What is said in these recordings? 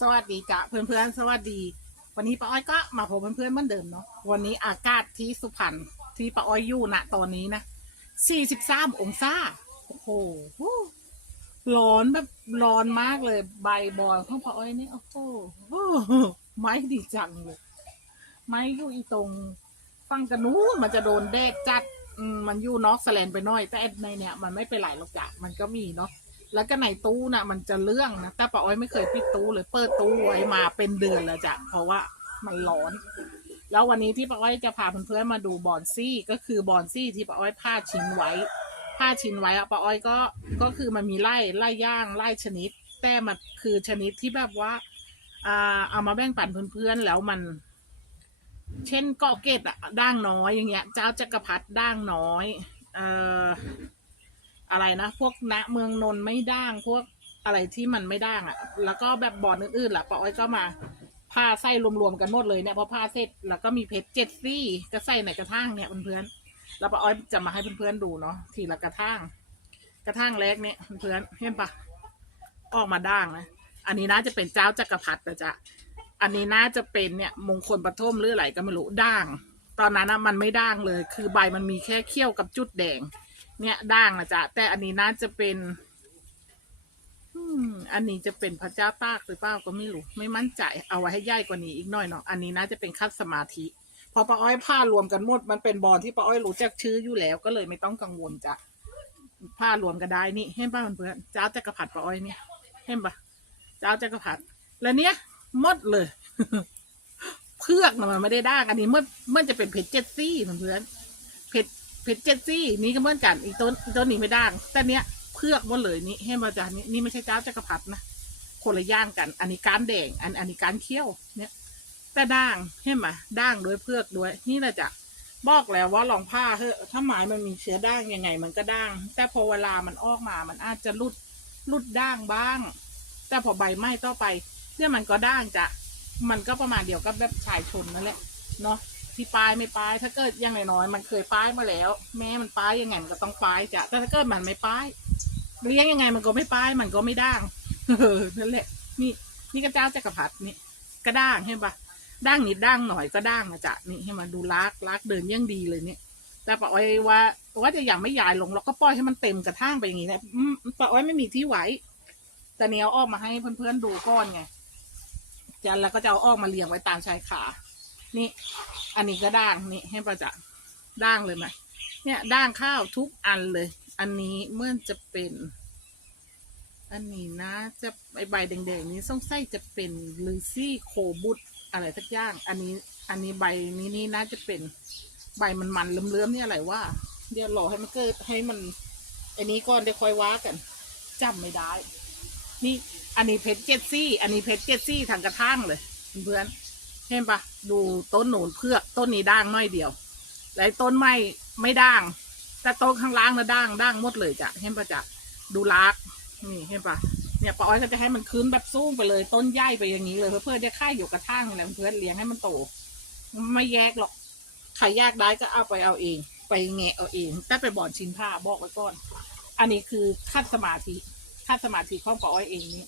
สวัสดีจ้ะเพื่อนๆ สวัสดี วันนี้ป้าอ้อยก็มาพบเพื่อนๆเหมือนเดิมเนาะวันนี้อากาศที่สุพรรณที่ป้าอ้อยอยู่ณตอนนี้นะ43องศาโอ้โหร้อนแบบร้อนมากเลยใบบอนของป้าอ้อยนี่โอ้โหไม้ดีจังเลยไม้อยู่อีตรงฟังกันนู้นมันจะโดนแดดจัดมันอยู่นอกแสแลนไปน่อย แต่ในเนี่ยมันไม่เป็นไรหรอกจ้ะมันก็มีเนาะ แล้วก็ในตู้น่ะ มันจะเรื่องนะแต่ป้าอ้อยไม่เคยปิดตู้เลยเปิดตู้ไว้มาเป็นเดือนแล้วจ้ะเพราะว่ามันร้อน แล้ววันนี้ที่ป้าอ้อยจะพาเพื่อนๆมาดูบอนซี่ก็คือบอนซี่ที่ป้าอ้อยผ้าชิ้นไว้ ผ้าชิ้นไว้อะป้าอ้อยก็ก็คือมันมีไล่ไล่ย่างไล่ชนิด แต่มันคือชนิดที่แบบว่าอ่าเอามาแบ่งปันเพื่อนๆแล้วมัน เช่นเกาะเกตอะด่างน้อยอย่างเงี้ย เจ้าจักรพรรดิด่างน้อย เอ่อ อะไรนะพวกณเมืองนนไม่ด่างพวกอะไรที่มันไม่ด่างอะ่ะ แล้วก็แบบบอร์ดอื่นๆล่ะป้าอ้อยก็มาผ้าใส่รวมๆกันหมดเลยเนี่ยพอผ้าเสร็จแล้วก็มีเพชรเจ็ดซี่ก็ใส่ในกระถางเนี่ยเพื่อนๆแล้วป้าอ้อยจะมาให้เพื่อนๆดูเนาะทีละกระถางกระถางแรกเนี่ยเพื่อนๆเห็นปะออกมาด่างนะอันนี้น่าจะเป็นเจ้าจักรพรรดินะจ๊ะอันนี้น่าจะเป็นเนี่ยมงคลปฐมหรืออะไรก็ไม่รู้ด่าง ตอนนั้นนะมันไม่ด่างเลย คือใบมันมีแค่เขี้ยวกับจุดแดง เนี่ยด่างนะจ๊ะแต่อันนี้น่าจะเป็นอันนี้จะเป็นพระเจ้าตากหรือเปล่าก็ไม่รู้ ไม่มั่นใจ เอาไว้ให้ใหญ่กว่านี้อีกหน่อยเนาะอันนี้น่าจะเป็นคัดสมาธิ พอป้าอ้อยผ้ารวมกันหมด มันเป็นบอลที่ป้าอ้อยรู้จักชื่ออยู่แล้ว ก็เลยไม่ต้องกังวลจ้ะผ้ารวมกันได้นี่เห็นป่ะเพื่อนเจ้าจักรพรรดิป้าอ้อยเนี่ยเห็นป่ะเจ้าจักรพรรดิแล้วเนี้ยหมดเลยเพือกนะมันไม่ได้ด่างอันนี้เมื่อเมื่อจะเป็นเพชรเจ็ดซี่เพื่อนเพชร เพชรเจ็ดซี่นี่ก็เหมือนกันอีกต้นอีกต้นนี้ไม่ด่าง แต่เนี้ยเพือกหมดเลยนี่ให้มาจากนี่นี่ไม่ใช่เจ้าจักรพรรดินะคนละย่างกัน อันนี้การแดง อันอันนี้การเคี้ยวเนี่ย แต่ด่างเห็นไหมด่างโดวยเพือกด้วย นี่แหละจ้ะบอกแล้วว่าลองผ้าเถอะถ้าหมายมันมีเชื้อด่างยังไง มันก็ด่าง แต่พอเวลามันออกมา มันอาจจะรุดรุดด่างบ้าง แต่พอใบไหม้ต่อไปเนี่ยมันก็ด่างจ้ะมันก็ประมาณเดียวกับแบบชายชนนั่นแหละเนาะ ที่ปลายไม่ปลาย ถ้าเกิดอยังน้อยๆมันเคยปลายมาแล้ว แม่มันปลายยังไงมันก็ต้องปลายจ้ะแต่ถ้าเกิดมันไม่ปลายเลี้ยงยังไงมันก็ไม่ปลายมันก็ไม่ด่างเออนั่นแหละ นี่ นี่ก็เจ้าจักรพรรดินี่ก็ด่างเห็นปะด่างนิดด่างหน่อยก็ด่างนะจ๊ะนี่ให้มันดูลากลากเดินยังดีเลยเนี่ยแต่ป้าอ้อยว่าว่าจะอยังไม่ยายลงเราก็ปล่อยให้มันเต็มกระทั่งไปอย่างนี้นะป้าอ้อยไม่มีที่ไหวแต่เนี้ยเอาออกมาให้เพื่อนๆดูก้อนไงจะแล้วก็จะเอาออกมาเรียงไว้ตามชายขา นี่อันนี้ก็ด่างนี่ให้ประจักษ์ด่างเลยไหมเนี่ยด่างข้าวทุกอันเลย อันนี้เมื่อจะเป็น อันนี้นะ จะใบใบแดงๆนี้สงสัยจะเป็นลือซี่โคบุตอะไรสักอย่าง อันนี้ อันนี้ใบนี้นี่น่าจะเป็นใบมันมันๆเลื่อมๆนี่อะไรว่า เดี๋ยวรอให้มันเกิดให้มัน อันนี้ก่อนเดี๋ยวค่อยว่ากันจำไม่ได้ นี่ อันนี้เพชรเจ็ดซี่ อันนี้เพชรเจ็ดซี่ทางกระทั่งเลยเพื่อนๆ เห็นปะดูต้นหนูนเพื่อกต้นนี้ด่างน้อยเดียวและไอ้ต้นไม้ไม่ด่าง แต่ต้นข้างล่างนะด่างด่างหมดเลยจ้ะเห็นปะจ้ะดูลากนี่เห็นปะเนี่ยปอ้อยก็จะให้มันขึ้นแบบสูงไปเลย ต้นใหญ่ไปอย่างนี้เลย เพื่อจะค่ายอยู่กระทั่งนี่แหละเพื่อเลี้ยงให้มันโต ไม่แยกหรอกใครแยกได้ก็เอาไปเอาเอง ไปแงะเอาเองแต่ไปบ่อนชิ้นผ้าบอกไว้ก่อน อันนี้คือคัดสมาธิคัดสมาธิของปอ้อยเองนี่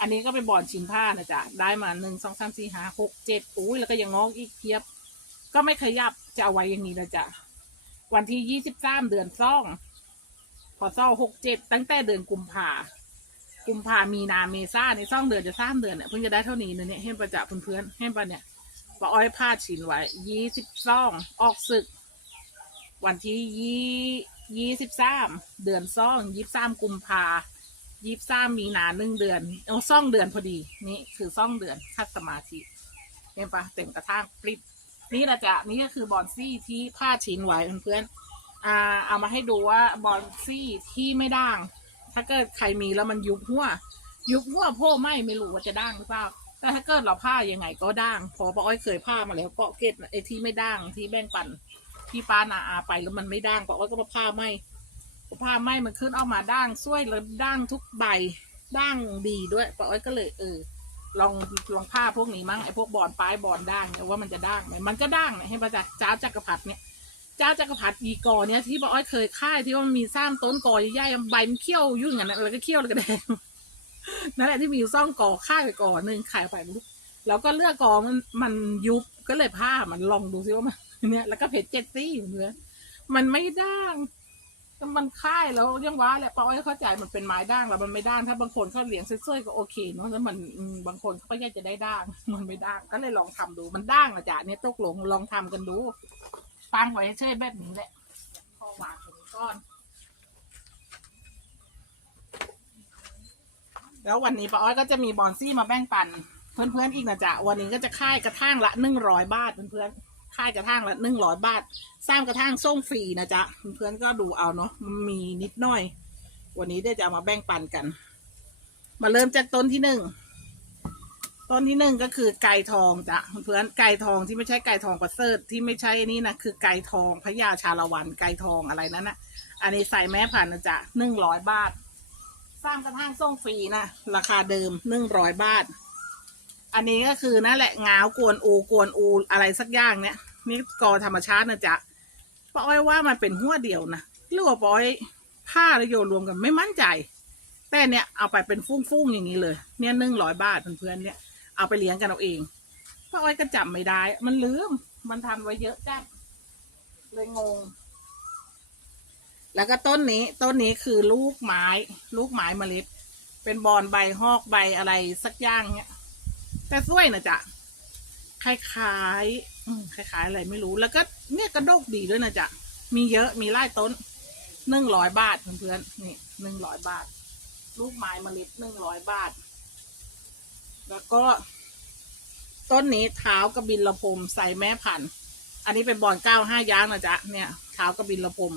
อันนี้ก็เป็นบอลชิ้นผ้านะจ๊ะได้มาหนึ่งสองสามสี่ห้าหกเจ็ดอุ้ยแล้วก็ยังงอกอีกเพียบ ก็ไม่ขยับจะเอาไว้อย่างนี้นะจ๊ะวันที่ยี่สิบสามเดือนซ่องพอซ่องหกเจ็ดตั้งแต่เดือนกุมภากุมภามีนาเมษาในซ่องเดือนจะสามเดือนเนี่ยเพิ่งจะได้เท่านี้นะเนี่ยเห็นประจักษ์เพื่อนๆเห็นปะเนี่ยปะอ้อยพาดชิ้นไว้ยี่สิบซ่องออกศึก วันที่ยี่ยี่สิบสามเดือนซ่องยี่สิบสามกุมภา ยี่สามมีนาหนึ่งเดือนเอาซ่องเดือนพอดีนี่คือซ่องเดือนคัดสมาธิเห็นปะเต็มกระทั่งปริบนี่แหละจ้ะนี่ก็คือบอลซี่ที่ผ้าชิ้นไว้เพื่อนๆอ่าเอามาให้ดูว่าบอลซี่ที่ไม่ด่าง ถ้าเกิดใครมีแล้วมันยุบหัว ยุบหัวโพ่ไม่ไม่รู้ว่าจะด่างหรือเปล่าแต่ถ้าเกิดเราผ้ายังไงก็ด่าง พอป้าอ้อยเคยผ้ามาแล้วเกาะเกตไอ้ที่ไม่ด่างที่แบ่งปันที่ป้านาอาไปแล้วมันไม่ด่างป้าอ้อยก็มาผ้าไม่ ผ้าไหมมันขึ้นออกมาด่างสวยแล้วด่างทุกใบด่างดีด้วยป้าอ้อยก็เลยเออลองลองผ้าพวกนี้มั้งไอ้พวกบอนปลายบอนด่างเนี่ยว่ามันจะด่างไหมมันก็ด่างให้ป้าจ๊ะเจ้าจักรพรรดิเนี่ยเจ้าจักรพรรดิอีกอเนี่ยที่ป้าอ้อยเคยค่ายที่ว่ามันมีสร้างต้นกอใหญ่ๆใบมันเขี้ยวยุ่งอย่างนั้นแล้วก็เขี้ยวแล้วก็แดงนั่นแหละที่มีอยู่ซ่องกอค่ายไปกอหนึ่งขายไปไม่รู้แล้วก็เลือกกอมันมันยุบก็เลยผ้ามันลองดูซิว่ามันเนี่ยแล้วก็เพจเจ็ดซี่อยู่เนื้อมันไม่ด่าง แต่มันค่ายแล้วยังว่าแหละปอยเข้าใจมันเป็นไม้ด่างแล้วมันไม่ด่างถ้าบางคนเขาเลี้ยงเซื่อยๆก็โอเคเนาะแล้วมันอืมบางคนเขาก็อยากจะได้ด่าง มันไม่ด่างก็เลยลองทำดูมันด่างนะจ๊ะเนี่ยตกลงลองทำกันดูฟังไว้เช่วยแบบนี้แหละพอวางตรงนี้ก้อน แล้ววันนี้ป้าอ้อยก็จะมีบอนซี่มาแบ่งปัน เพื่อนๆอีกนะจ๊ะวันนี้ก็จะค่ายกระทั่งละหนึ่งร้อยบาทเพื่อนๆ ค่ายกระทั่งละหนึ่งร้อยบาทสร้างกระทั่งส่งฟรีนะจ๊ะเพื่อนก็ดูเอาเนาะมันมีนิดหน่อย วันนี้เดี๋ยวจะเอามาแบ่งปันกัน มาเริ่มจากต้นที่หนึ่งต้นที่หนึ่งก็คือไก่ทองจ้ะเพื่อนไก่ทองที่ไม่ใช่ไก่ทองประเสริฐที่ไม่ใช่นี่นะคือไก่ทองพญาชาละวันไก่ทองอะไรนั้นนะอันนี้ใส่แม่พันธุ์นะจ๊ะหนึ่งร้อยบาทสร้างกระทั่งส่งฟรีนะราคาเดิมหนึ่งร้อยบาท อันนี้ก็คือนั่นแหละงาวกวนอูกวนอูอะไรสักอย่างเนี่ยนี่กอธรรมชาตินะจ๊ะป้าอ้อยว่ามันเป็นหัวเดียวนะหรือว่าป้าอ้อยผ้าแล้วโยนรวมกันไม่มั่นใจ แต่เนี่ยเอาไปเป็นฟุ้งๆอย่างนี้เลย เนี่ยหนึ่งร้อยบาทเพื่อนๆเนี่ยเอาไปเลี้ยงกันเอาเองป้าอ้อยก็จำไม่ได้ มันลืมมันทำไว้เยอะจ้ะเลยงง แล้วก็ต้นนี้ต้นนี้คือลูกไม้ ลูกไม้เมล็ด เป็นบอนใบหอกใบอะไรสักอย่างเนี้ย แต่สวยนะจ๊ะคล้ายๆอืมคล้ายๆอะไรไม่รู้ แล้วก็เนี่ยกระดกดีด้วยนะจ๊ะมีเยอะมีไล่ต้นหนึ่งร้อยบาทเพื่อนๆนี่หนึ่งร้อยบาท ลูกไม้เมล็ดหนึ่งร้อยบาท แล้วก็ ต้นนี้เท้ากระบินละพรมใส่แม่พันธุ์ อันนี้เป็นบอนเก้าห้าย้างนะจ๊ะเนี่ยเท้ากระบินละพรม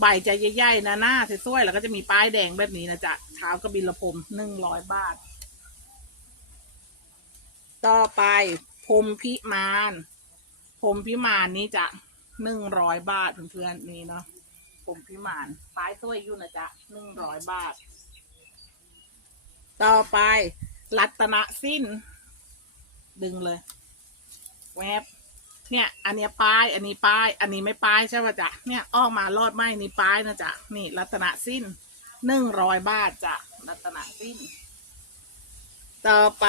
ใบจะใหญ่ๆนะหน้าสวยๆแล้วก็จะมีป้ายแดงแบบนี้นะจ๊ะเท้ากระบินละพรมหนึ่งร้อยบาท ต่อไปพรมพิมานพรมพิมานนี้จะหนึ่งร้อยบาทเพื่อนๆนี่เนาะพรมพิมานป้ายสวยอยู่นะจ๊ะหนึ่งร้อยบาท ต่อไป รัตนสิ้น ดึงเลย แวบเนี่ย อันนี้ป้าย อันนี้ป้าย อันนี้ไม่ป้ายใช่ป่ะจ๊ะ เนี่ยออกมารอดไหมนี่ป้ายนะจ๊ะ นี่ รัตนสิ้นหนึ่งร้อยบาทจ้ะ รัตนสิ้น ต่อไป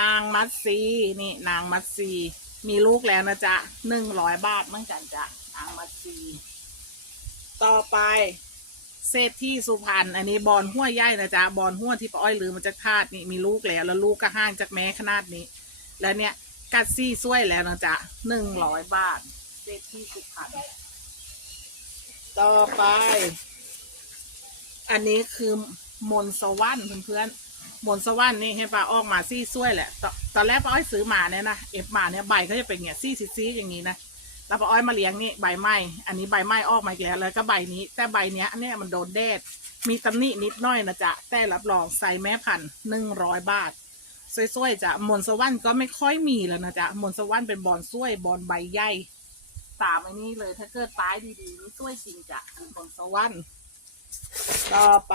นางมัตซีนี่นางมัตซี มีลูกแล้วนะจ๊ะหนึ่งร้อยบาทเหมือนกันจ้ะนางมัตซี ต่อไปเศรษฐีสุพรรณอันนี้บอนหัวใหญ่นะจ๊ะบอนหัวที่ป้าอ้อยลืมมันจะคาดนี่มีลูกแล้ว แล้วลูกก็ห่างจากแม่ขนาดนี้ แล้วเนี่ยกัดซี่ช่วยแล้วนะจ๊ะหนึ่งร้อยบาทเศษที่สุพรรณต่อไป อันนี้คือมนสวรรค์เพื่อนๆ มนสวรรค์นี่ให้ป้าออกมาซี่ช่วยแหละตอนตอนแรกป้าอ้อยซื้อมาเนี่ยนะเอฟมาเนี่ยใบเขาจะเป็นเงี้ยซี่ซีอย่างนี้นะแล้วป้าอ้อยมาเลี้ยงนี่ใบไม้อันนี้ใบไม้ออกมาอีกแล้วแล้วก็ใบนี้ แต่ใบเนี้ยเนี่ยมันโดนแดดมีตำหนินิดหน้อยนะจ๊ะแต่รับรองใส่แม่พันหนึ่งร้อยบาทสวยๆจ้ะมนสวรรค์ก็ไม่ค่อยมีแล้วนะจ๊ะมนสวรรค์เป็นบอลสวยบอลใบใหญ่ตามอันนี้เลยถ้าเกิดตายดีๆนี่สวยจริงจ้ะมนสวรรค์ต่อไป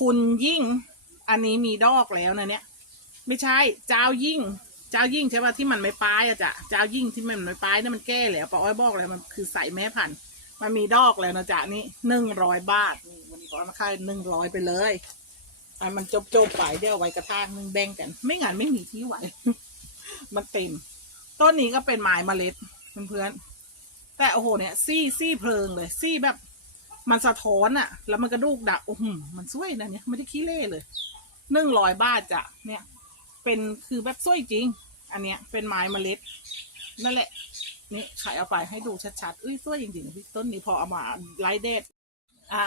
คุณยิ่ง อันนี้มีดอกแล้วนะเนี่ย ไม่ใช่ เจ้ายิ่ง เจ้ายิ่งใช่ป่ะที่มันไม่ปลายอะจ้ะเจ้ายิ่งที่มันไม่ปลายเนี่ยมันแก้แล้วป้าอ้อยบอกแล้วมันคือใส่แม่พันธุ์มันมีดอกแล้วนะจ๊ะนี่หนึ่งร้อยบาทนี่วันนี้ป้าอ้อยมาขายหนึ่งร้อยไปเลยอันมันจบจบๆไปเดี๋ยวไว้กระทางนึงแบ่งกัน ไม่งั้นไม่มีที่ไหวมันเต็ม ต้นนี้ก็เป็นไม้เมล็ดเพื่อนๆแต่โอ้โหเนี่ยซี่ซี่เพลิงเลยซี่แบบ มันสะท้อนอะแล้วมันกระดูกดักโอ้โหมันสวยนะเนี่ยไม่ได้ขี้เล่เลยนึ่งร้อยบาทจ้ะเนี่ย เป็นคือแบบสวยจริง อันเนี้ยเป็นไม้เมล็ด นั่นแหละ นี่ขายเอาไปให้ดูชัดๆเอ้ยสวยจริงๆพี่ต้นนี้พอเอามาไลท์เดดอ่า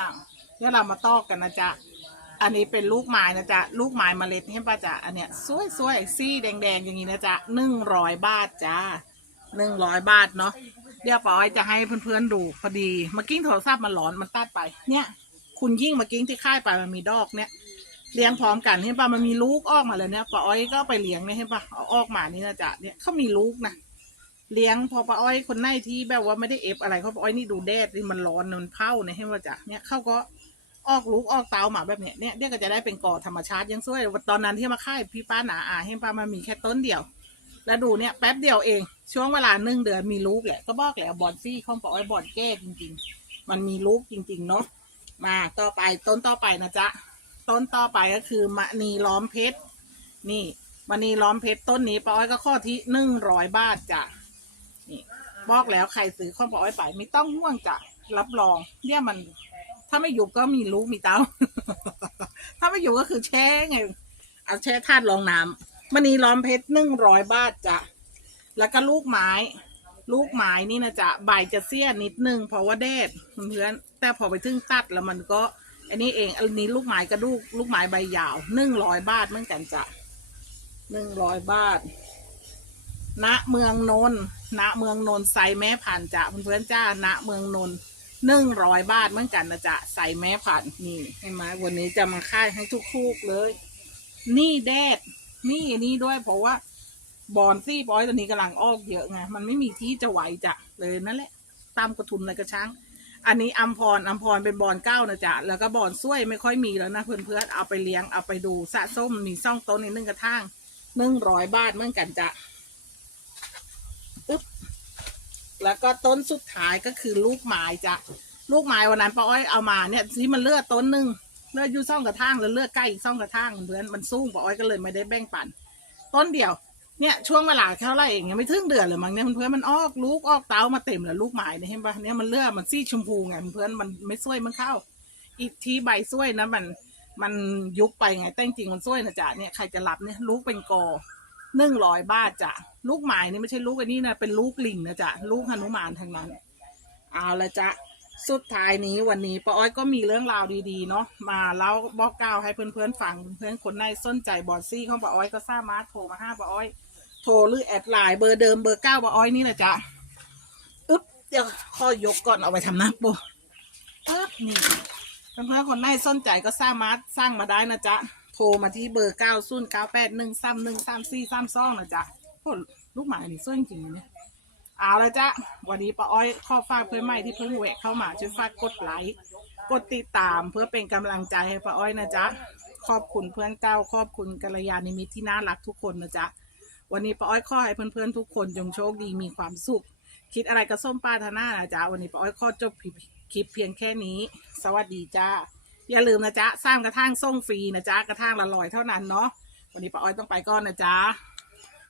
เดี๋ยวเรามาตอกกันนะจ๊ะอันนี้เป็นลูกไม้นะจ๊ะลูกไม้เมล็ดใช่ป่ะจ๊ะอันเนี้ยสวยสวยๆซี่แดงๆอย่างนี้นะจ๊ะหนึ่งร้อยบาทจ้าหนึ่งร้อยบาทเนาะ เดี๋ยวป๋อยจะให้เพื่อนๆดูพอดีมื่อกี้งโทรศัพท์มันร้อนมันตัดไป เนี่ย คุณยิ่งมื่อกี้งที่ค่ายไปมันมีดอกเนี่ยเลี้ยงพร้อมกันเห็นป่ะมันมีลูกออกมาเลยเนี่ยป้าอ้อยก็ไปเลี้ยงเนี่ยเห็นป่ะเอาออกมานี่นะจ๊ะเนี่ยเขามีลูกนะเลี้ยงพอป้าอ้อยคนไหนที่แบบว่าไม่ได้เอฟอะไรเขาป้าอ้อยนี่ดูแดดนี่มันร้อนมันเผาเนี่ยเห็นป่ะจ๊ะเนี่ยเขาก็ออกลูกออกเตาหมาแบบเนี้ยเนี่ยเดี๋ยวก็จะได้เป็นก่อธรรมชาติยังสวยตอนนั้นที่มาค่ายพี่ป้าหนาอาให้ป้ามันมีแค่ต้นเดียว แล้วดูเนี่ยแป๊บเดียวเอง ช่วงเวลาหนึ่งเดือนมีลูกแหละก็บอกแหละบอลซี่ของปอไอ้บอลแก้จริง ๆ มันมีลูกจริง ๆ เนาะมาต่อไปต้นต่อไปนะจ๊ะต้นต่อไปก็คือมะนีล้อมเพชรนี่มะนีล้อมเพชรต้นนี้ป้าอ้อยก็ข้อที่หนึ่งร้อยบาทจ้ะนี่บอกแล้วใครซื้อข้อป้าอ้อยไปไม่ต้องห่วงจ้ะรับรองเนี่ยมัน ถ้าไม่อยู่ก็มีลูกมีเต้า ถ้าไม่อยู่ก็คือแช่ไงเอาแช่ธาตุรองน้ำ มณีล้อมเพชรหนึ่งร้อยบาทจ้ะ แล้วก็ลูกไม้ ลูกไม้นี่นะจ๊ะใบจะเสี้ยนิดนึงเพราะว่าแดดเพื่อนแต่พอไปถึงตัดแล้วมันก็ อันนี้เอง อันนี้ลูกไม้กระดูกลูกไม้ใบยาวหนึ่งร้อยบาทเหมือนกันจ้ะหนึ่งร้อยบาท ณ เมืองนนท์ณ เมืองนนท์ใส่แม่ผ่านจ้ะเพื่อนๆจ้า ณ เมืองนนท์หนึ่งร้อยบาทเหมือนกันนะจ๊ะใส่แม่ผ่านนี่เห็นไหมวันนี้จะมาค่ายให้ทุกๆเลย นี่แดด นี่นี่ด้วยเพราะว่า บอนซี่บอยตัวนี้กำลังออกเยอะไงมันไม่มีที่จะไหวจะเลยนั่นแหละ ตามกระทุนอะไรกระช้าง อันนี้อัมพรอัมพรเป็นบอนเก้านะจ๊ะแล้วก็บอนซ้วยไม่ค่อยมีแล้วนะเพื่อนๆเอาไปเลี้ยงเอาไปดูสะส้มมีซ่องต้นนี้นึ่งกระทั่งหนึ่งร้อยบาทเหมือนกันจ้ะอึ๊บแล้วก็ต้นสุดท้ายก็คือลูกไม้จ้ะลูกไม้วันนั้นป้าอ้อยเอามาเนี่ยที่มันเลือดต้นหนึ่ง เลือดอยู่ซ่องกระทั่งแล้วเลือดใกล้อีกซ่องกระทั่งเพื่อนมันสู้ป้าอ้อยก็เลยไม่ได้แบ่งปัน ต้นเดียวเนี่ยช่วงเวลาเท่าไรเองยังไม่ถึงเดือนเลยมั้งเนี่ยเพื่อนมันออกลูกออกเต้ามาเต็มแล้วลูกไม้เนี่ยเห็นปะเนี่ยมันเลือดมันซีดชมพูไงเพื่อนมันไม่สวยมันเข้า อีกทีใบสวยนะมันมันยุบไปไงแต่จริงมันสวยนะจ๊ะเนี่ยใครจะรับเนี่ยลูกเป็นกอหนึ่งร้อยบาทจ้ะลูกไม้นี่ไม่ใช่ลูกอันนี้นะเป็นลูกลิงนะจ๊ะลูกหนุมานทั้งนั้น เอาละจ๊ะ สุดท้ายนี้วันนี้ป้าอ้อยก็มีเรื่องราวดีๆ เนาะมาเล่าบอกกล่าวให้เพื่อนๆฟังเพื่อนๆคนไหนสนใจบอดซี่ของป้าอ้อยก็สามารถโทรมาห้าป้าอ้อย โทรหรือแอดไลน์เบอร์เดิมเบอร์เก้าป้าอ้อยนี่แหละจ๊ะอึ๊บเดี๋ยวข้อยกก่อนเอาไปทำหน้าโปะอึ๊บนี่เพื่อนๆคนไหนสนใจก็สามารถสร้างมาได้นะจ๊ะโทรมาที่เบอร์เก้าศูนย์เก้าแปดหนึ่งสามหนึ่งสามสี่สามสองนะจ๊ะโอ้ลูกหมานี่สวยจริงเนี่ย เอาละจ้ะวันนี้ป้าอ้อยขอฝากเพื่อนใหม่ที่เพิ่งแหวกเข้ามาช่วยฝากกดไลค์กดติดตามเพื่อเป็นกำลังใจให้ป้าอ้อยนะจ๊ะขอบคุณเพื่อนเก้าขอบคุณกัลยาณมิตรที่น่ารักทุกคนนะจ๊ะวันนี้ป้าอ้อยขอให้เพื่อนๆทุกคนจงโชคดีมีความสุข คิดอะไรก็ส้มปรารถนานะจ๊ะวันนี้ป้าอ้อยขอจบคลิปเพียงแค่นี้ สวัสดีจ้าอย่าลืมนะจ๊ะสร้างกระทั่งส่งฟรีนะจ๊ะกระทั่งละลอยเท่านั้นเนาะวันนี้ป้าอ้อยต้องไปก่อนนะจ๊ะ